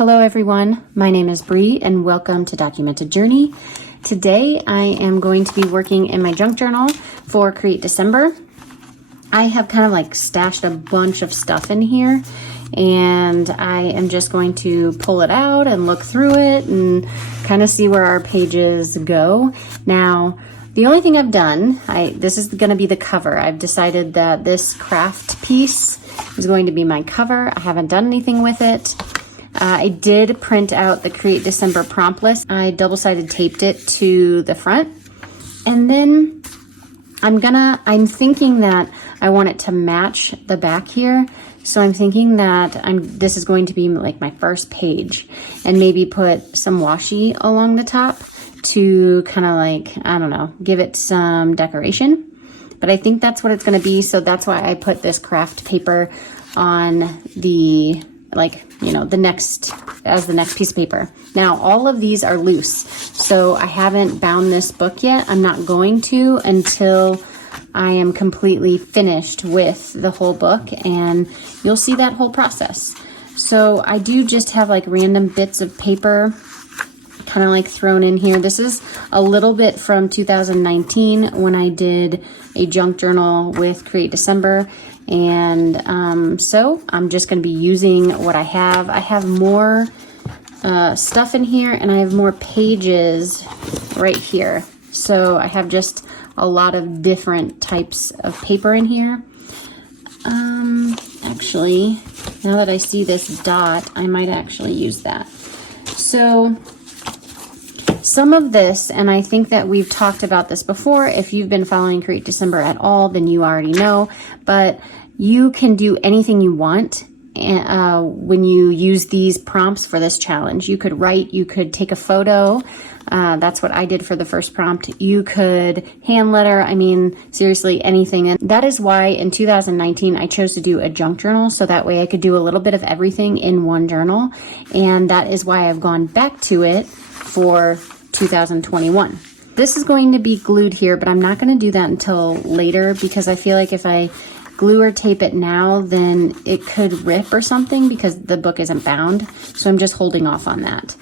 Hello everyone, my name is Bree and welcome to Documented Journey. Today I am going to be working in my junk journal for Create December. I have kind of like stashed a bunch of stuff in here and I am just going to pull it out and look through it and kind of see where our pages go. Now, the only thing I've done, this is going to be the cover. I've decided that this craft piece is going to be my cover. I haven't done anything with it. I did print out the Create December prompt list. I double-sided taped it to the front. And then I'm thinking that I want it to match the back here. So I'm thinking that this is going to be like my first page and maybe put some washi along the top to kind of like, I don't know, give it some decoration. But I think that's what it's going to be. So that's why I put this craft paper on the, the next piece of paper. Now, all of these are loose. So I haven't bound this book yet. I'm not going to until I am completely finished with the whole book, and you'll see that whole process. So I do just have like random bits of paper kind of like thrown in here. This is a little bit from 2019 when I did a junk journal with Create December. And so I'm just going to be using what I have. I have more stuff in here and I have more pages right here. So I have just a lot of different types of paper in here. Actually, now that I see this dot, I might actually use that. So some of this, and I think that we've talked about this before, if you've been following Create December at all, then you already know, but you can do anything you want when you use these prompts for this challenge. You could write, you could take a photo. That's what I did for the first prompt. You could hand letter, seriously, anything. And that is why in 2019, I chose to do a junk journal. So that way I could do a little bit of everything in one journal. And that is why I've gone back to it for 2021. This is going to be glued here, but I'm not going to do that until later because I feel like if I glue or tape it now, then it could rip or something because the book isn't bound. So I'm just holding off on that.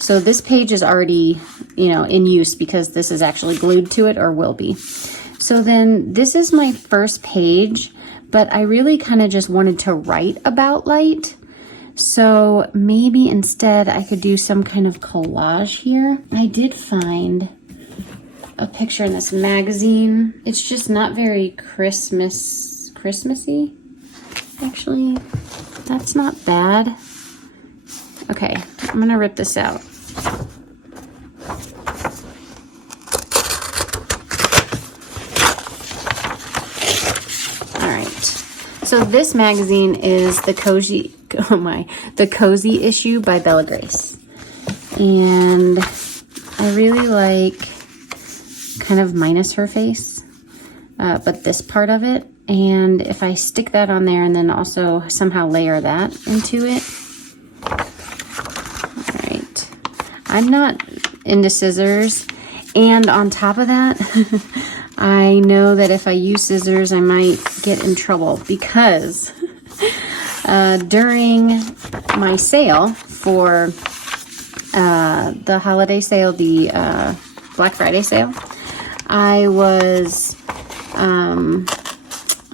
So this page is already, in use because this is actually glued to it or will be. So then this is my first page, but I really kind of just wanted to write about light. So maybe instead I could do some kind of collage here. I did find a picture in this magazine. It's just not very Christmassy. Actually, that's not bad. Okay, I'm gonna rip this out. All right. So this magazine is the Cozy Issue by Bella Grace. And I really like kind of minus her face, but this part of it. And if I stick that on there and then also somehow layer that into it. All right. I'm not into scissors. And on top of that, I know that if I use scissors, I might get in trouble because during my sale for the holiday sale, the Black Friday sale, I was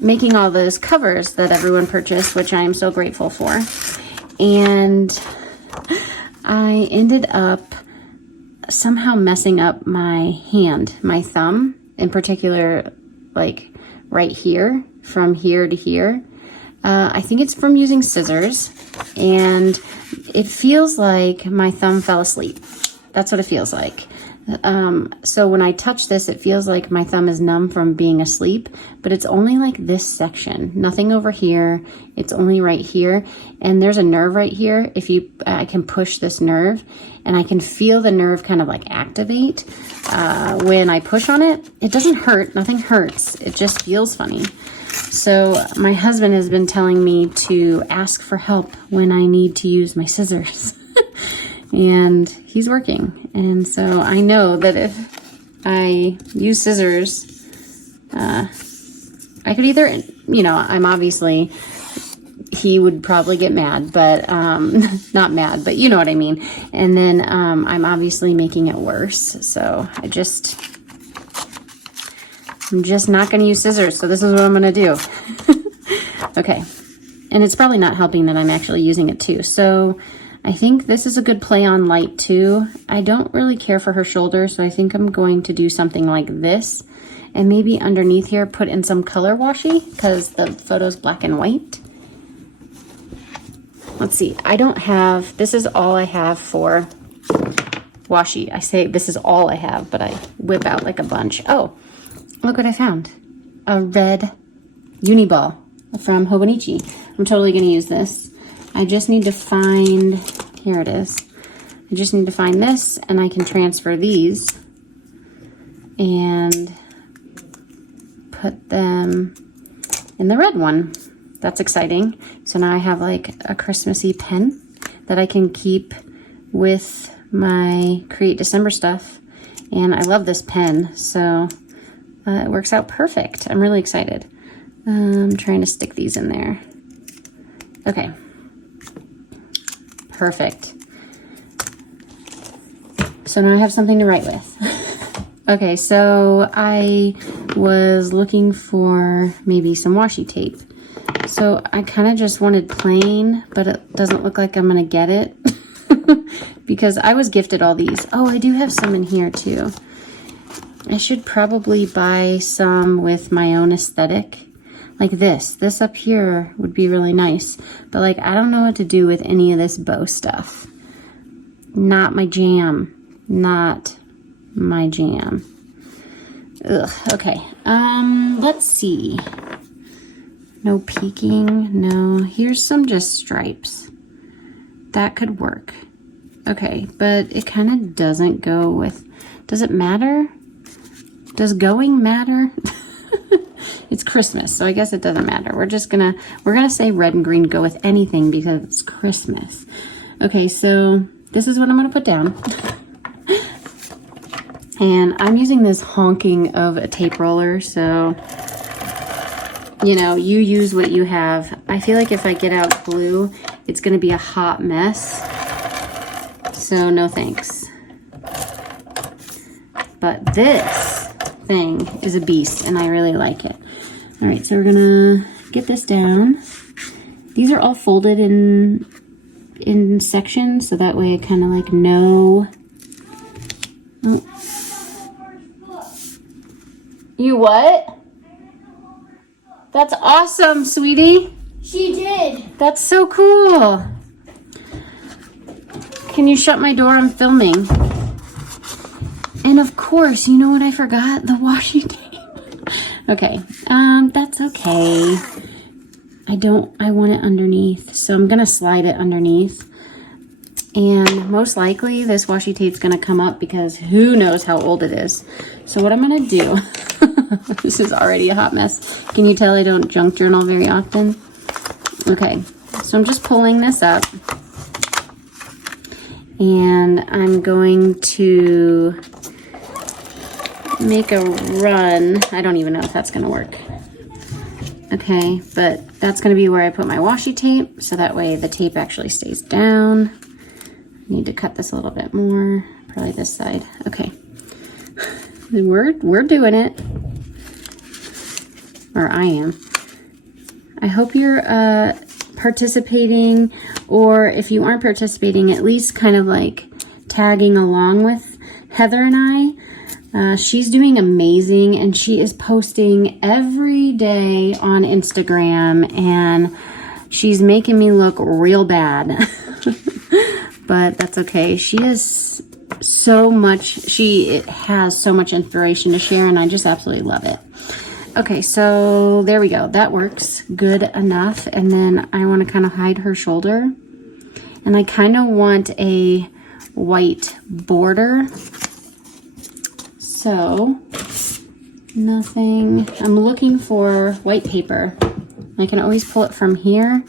making all those covers that everyone purchased, which I am so grateful for. And I ended up somehow messing up my hand, my thumb in particular, like right here, from here to here. I think it's from using scissors, and it feels like my thumb fell asleep. That's what it feels like. So when I touch this, it feels like my thumb is numb from being asleep, but it's only like this section, nothing over here. It's only right here. And there's a nerve right here. I can push this nerve and I can feel the nerve kind of like activate. When I push on it, it doesn't hurt. Nothing hurts. It just feels funny. So my husband has been telling me to ask for help when I need to use my scissors. And he's working. And so I know that if I use scissors, I could either, I'm obviously he would probably get mad, but not mad, but you know what I mean. And then I'm obviously making it worse. So I'm just not going to use scissors. So this is what I'm going to do. Okay. And it's probably not helping that I'm actually using it too. So I think this is a good play on light too. I don't really care for her shoulder, so I think I'm going to do something like this. And maybe underneath here, put in some color washi because the photo's black and white. Let's see, this is all I have for washi. I say this is all I have, but I whip out like a bunch. Oh, look what I found. A red uni ball from Hobonichi. I'm totally gonna use this. I just need to find, here it is. I just need to find this and I can transfer these and put them in the red one. That's exciting. So now I have like a Christmassy pen that I can keep with my Create December stuff. And I love this pen, so it works out perfect. I'm really excited. I'm trying to stick these in there. Okay. Perfect. So now I have something to write with. Okay, so I was looking for maybe some washi tape. So I kind of just wanted plain, but it doesn't look like I'm gonna get it because I was gifted all these. Oh, I do have some in here too. I should probably buy some with my own aesthetic. Like this. This up here would be really nice. But like, I don't know what to do with any of this bow stuff. Not my jam. Not my jam. Ugh, okay. Let's see. No peeking, no. Here's some just stripes. That could work. Okay, but it kind of doesn't go with, does it matter? Does going matter? It's Christmas, so I guess it doesn't matter. We're gonna say red and green go with anything because it's Christmas. Okay, so this is what I'm gonna put down. And I'm using this honking of a tape roller, so you know, you use what you have. I feel like if I get out glue, it's gonna be a hot mess. So no thanks. But this thing is a beast and I really like it. All right, so we're gonna get this down. These are all folded in sections, so that way I kind of like know. Oh. You what? That's awesome, sweetie. She did. That's so cool. Can you shut my door? I'm filming. And of course, you know what I forgot? The washi tape. Okay, that's okay. I want it underneath, so I'm gonna slide it underneath. And most likely this washi tape's gonna come up because who knows how old it is. So what I'm gonna do, this is already a hot mess. Can you tell I don't junk journal very often? Okay, so I'm just pulling this up and I'm going to make a run. I don't even know if that's gonna work. Okay, but that's gonna be where I put my washi tape, so that way the tape actually stays down. I need to cut this a little bit more, probably this side. Okay, we're doing it, or I am. I hope you're participating, or if you aren't participating, at least kind of like tagging along with Heather and I. She's doing amazing and she is posting every day on Instagram and she's making me look real bad. But that's okay. She has so much inspiration to share and I just absolutely love it. Okay, so there we go. That works good enough. And then I want to kind of hide her shoulder. And I kind of want a white border. So, nothing. I'm looking for white paper. I can always pull it from here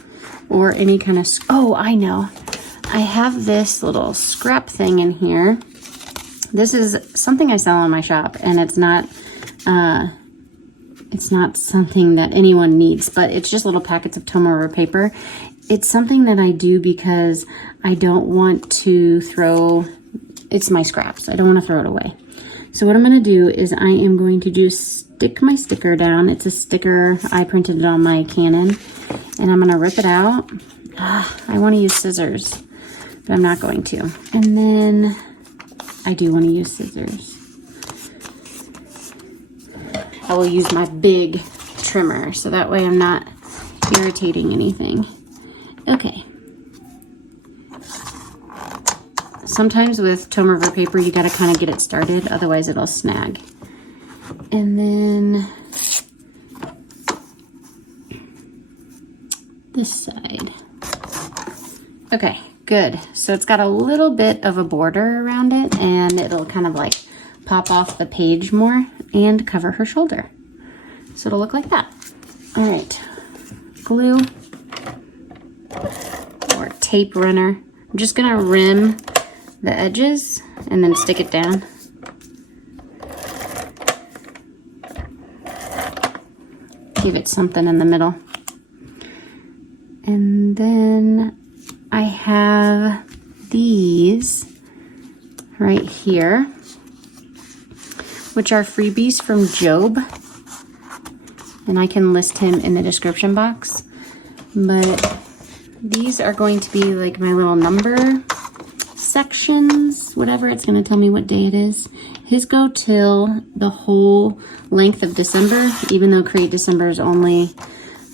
or any kind of, oh, I know. I have this little scrap thing in here. This is something I sell in my shop and it's not It's not something that anyone needs, but it's just little packets of toner or paper. It's something that I do because I don't want to throw, it's my scraps. I don't want to throw it away. So what I'm going to do is I am going to just stick my sticker down. It's a sticker, I printed it on my Canon, and I'm going to rip it out. I want to use scissors, but I'm not going to. And then I do want to use scissors. I will use my big trimmer, so that way I'm not irritating anything. Okay. Sometimes with tome over paper, you gotta kind of get it started, otherwise it'll snag. And then this side. Okay, good. So it's got a little bit of a border around it, and it'll kind of like pop off the page more and cover her shoulder. So it'll look like that. All right, glue or tape runner. I'm just gonna rim the edges and then stick it down. Give it something in the middle. And then I have these right here, which are freebies from Job. And I can list him in the description box. But these are going to be like my little number sections, whatever. It's going to tell me what day it is. His go till the whole length of December, even though Create December is only,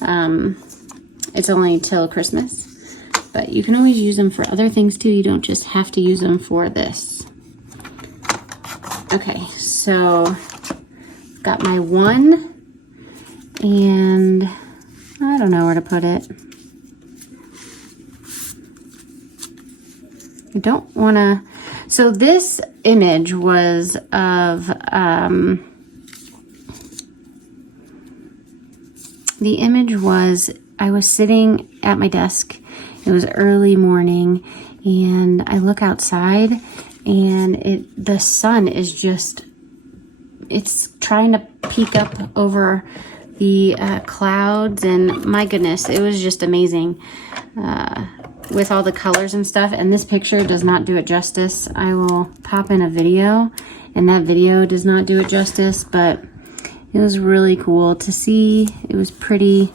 it's only till Christmas. But you can always use them for other things too. You don't just have to use them for this. Okay, so got my one, and I don't know where to put it. I don't want to, so this image was of, the image was, I was sitting at my desk, it was early morning, and I look outside, and the sun is just, it's trying to peek up over the clouds, and my goodness, it was just amazing. With all the colors and stuff, and this picture does not do it justice. I will pop in a video, and that video does not do it justice, but it was really cool to see. It was pretty,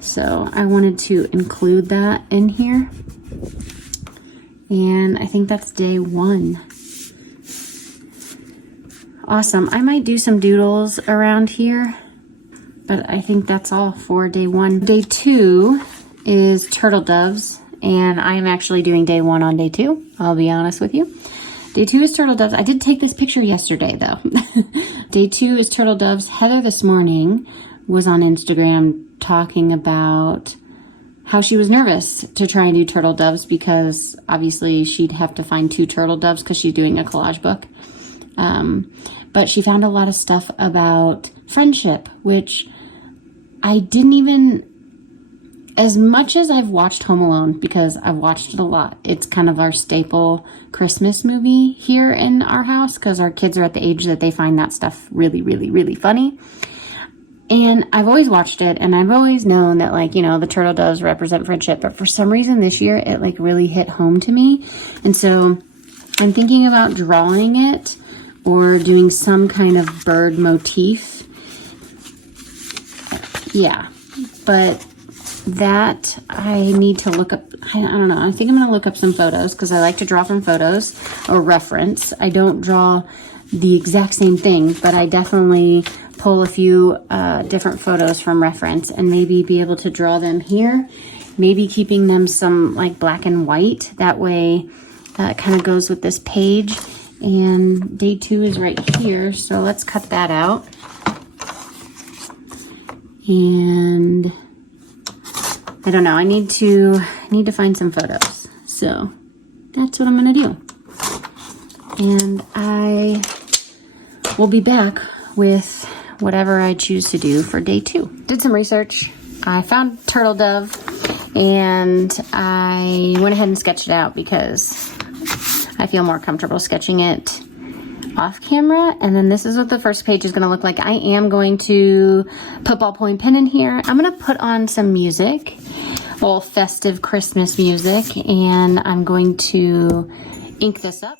so I wanted to include that in here. And I think that's day one. Awesome. I might do some doodles around here, but I think that's all for day one. Day two is turtle doves. And I'm actually doing day one on day two. I'll be honest with you. Day two is turtle doves. I did take this picture yesterday though. Day two is turtle doves. Heather this morning was on Instagram talking about how she was nervous to try and do turtle doves because obviously she'd have to find 2 turtle doves because she's doing a collage book. But she found a lot of stuff about friendship, which I didn't even, as much as I've watched Home Alone, because I've watched it a lot, it's kind of our staple Christmas movie here in our house because our kids are at the age that they find that stuff really, really, really funny. And I've always watched it, and I've always known that, like, you know, the turtle doves represent friendship, but for some reason this year it like really hit home to me. And so I'm thinking about drawing it or doing some kind of bird motif. Yeah, but that I need to look up. I don't know. I think I'm going to look up some photos because I like to draw from photos or reference. I don't draw the exact same thing, but I definitely pull a few different photos from reference and maybe be able to draw them here. Maybe keeping them some like black and white. That way it kind of goes with this page. And day two is right here. So let's cut that out. And I don't know. I need to find some photos. So that's what I'm going to do. And I will be back with whatever I choose to do for day two. Did some research. I found turtle dove and I went ahead and sketched it out because I feel more comfortable sketching it off camera. And then this is what the first page is going to look like. I am going to put ballpoint pen in here. I'm going to put on some music, little festive Christmas music, and I'm going to ink this up.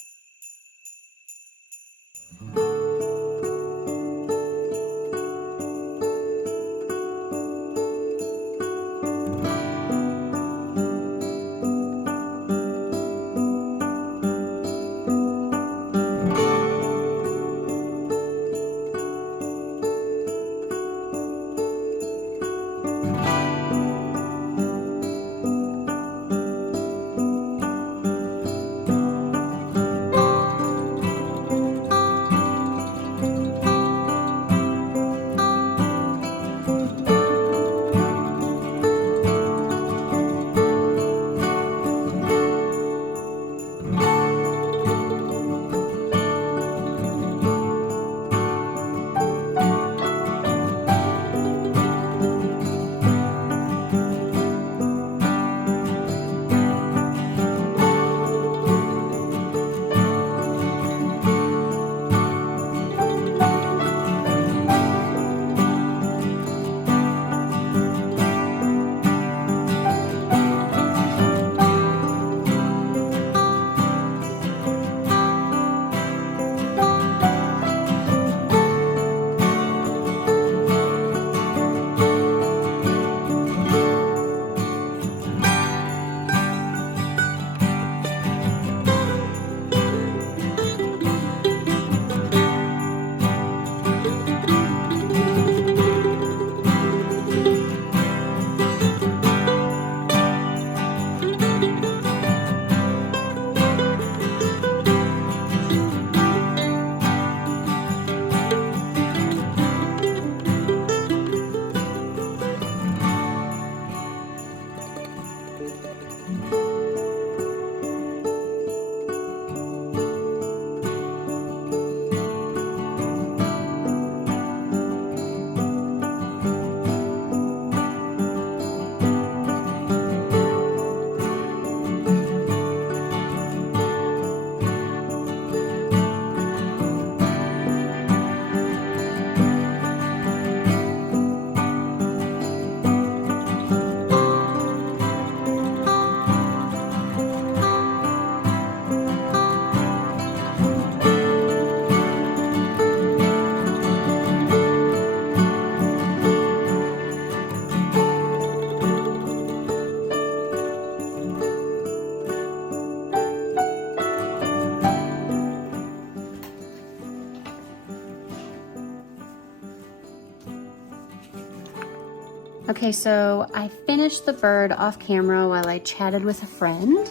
Okay, so I finished the bird off camera while I chatted with a friend,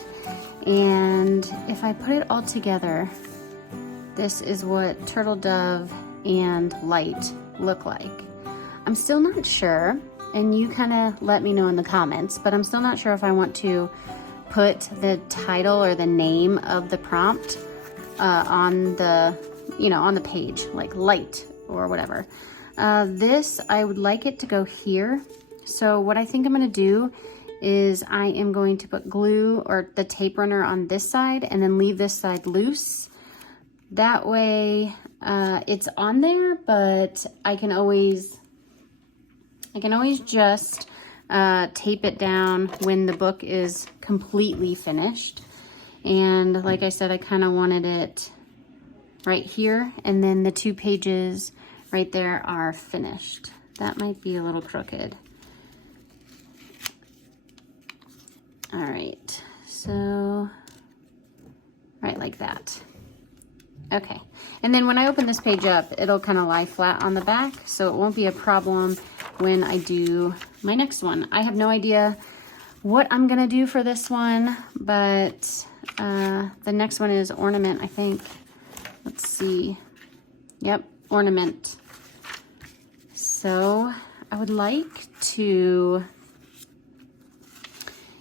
and if I put it all together, this is what turtle dove and light look like. I'm still not sure, and you kind of let me know in the comments, but I'm still not sure if I want to put the title or the name of the prompt on the, on the page, like light or whatever. This, I would like it to go here. So what I think I'm gonna do is I am going to put glue or the tape runner on this side and then leave this side loose. That way it's on there, but I can always just tape it down when the book is completely finished. And like I said, I kind of wanted it right here, and then the 2 pages right there are finished. That might be a little crooked. All right, so right like that. Okay, and then when I open this page up, it'll kind of lie flat on the back, so it won't be a problem when I do my next one. I have no idea what I'm gonna do for this one, but the next one is ornament, I think. Let's see. Yep, ornament. So I would like to,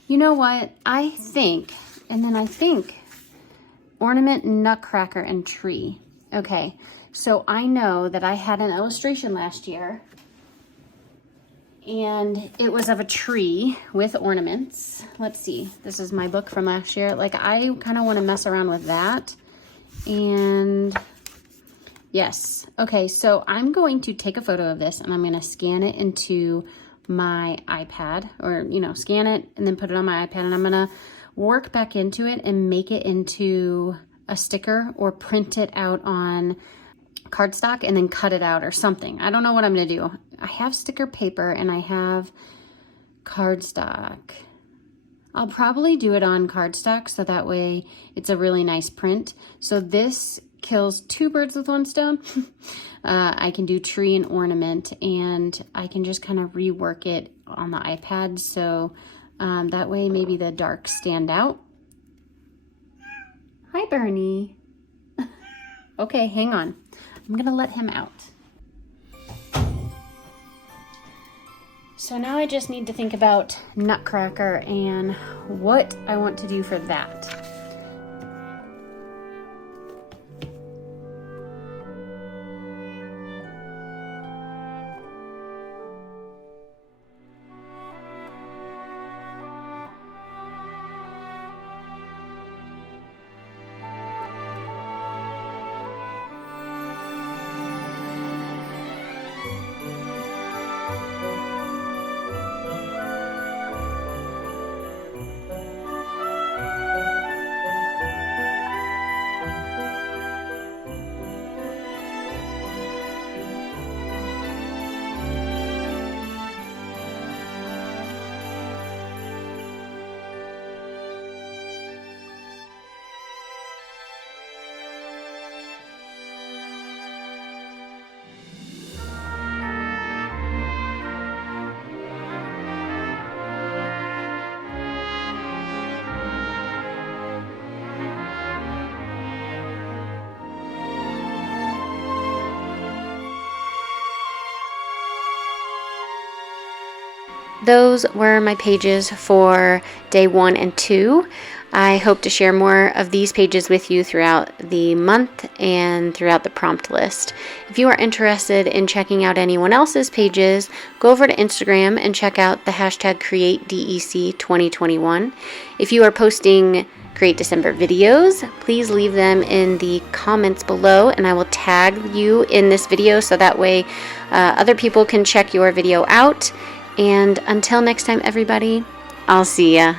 you know what, I think ornament, nutcracker, and tree. Okay, so I know that I had an illustration last year, and it was of a tree with ornaments. Let's see, this is my book from last year. Like, I kind of want to mess around with that, and Yes. Okay, so I'm going to take a photo of this and I'm going to scan it into my iPad, or, scan it and then put it on my iPad, and I'm going to work back into it and make it into a sticker or print it out on cardstock and then cut it out or something. I don't know what I'm going to do. I have sticker paper and I have cardstock. I'll probably do it on cardstock so that way it's a really nice print. So this kills two birds with one stone. I can do tree and ornament, and I can just kind of rework it on the iPad so that way maybe the darks stand out. Hi, Bernie. Okay, hang on. I'm gonna let him out. So now I just need to think about Nutcracker and what I want to do for that. Those were my pages for day 1 and 2. I hope to share more of these pages with you throughout the month and throughout the prompt list. If you are interested in checking out anyone else's pages, go over to Instagram and check out the hashtag CreateDEC2021. If you are posting Create December videos, please leave them in the comments below and I will tag you in this video so that way other people can check your video out. And until next time, everybody, I'll see ya.